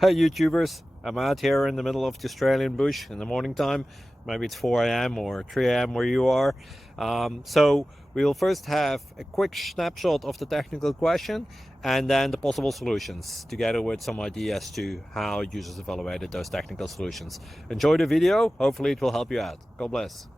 Hey YouTubers, I'm out here in the middle of the Australian bush in the morning time. Maybe it's 4 a.m. or 3 a.m. where you are. So we will first have a quick snapshot of the technical question and then the possible solutions, together with some ideas to how users evaluated those technical solutions. Enjoy the video, hopefully it will help you out. God bless.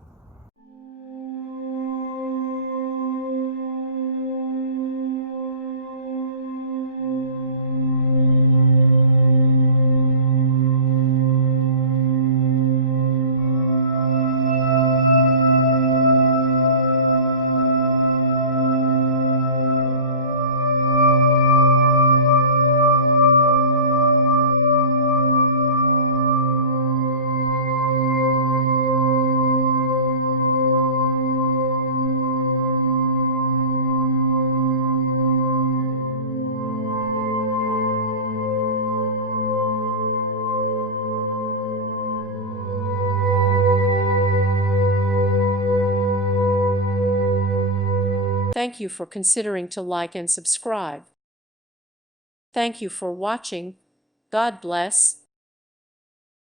Thank you for considering to like and subscribe. Thank you for watching. God bless.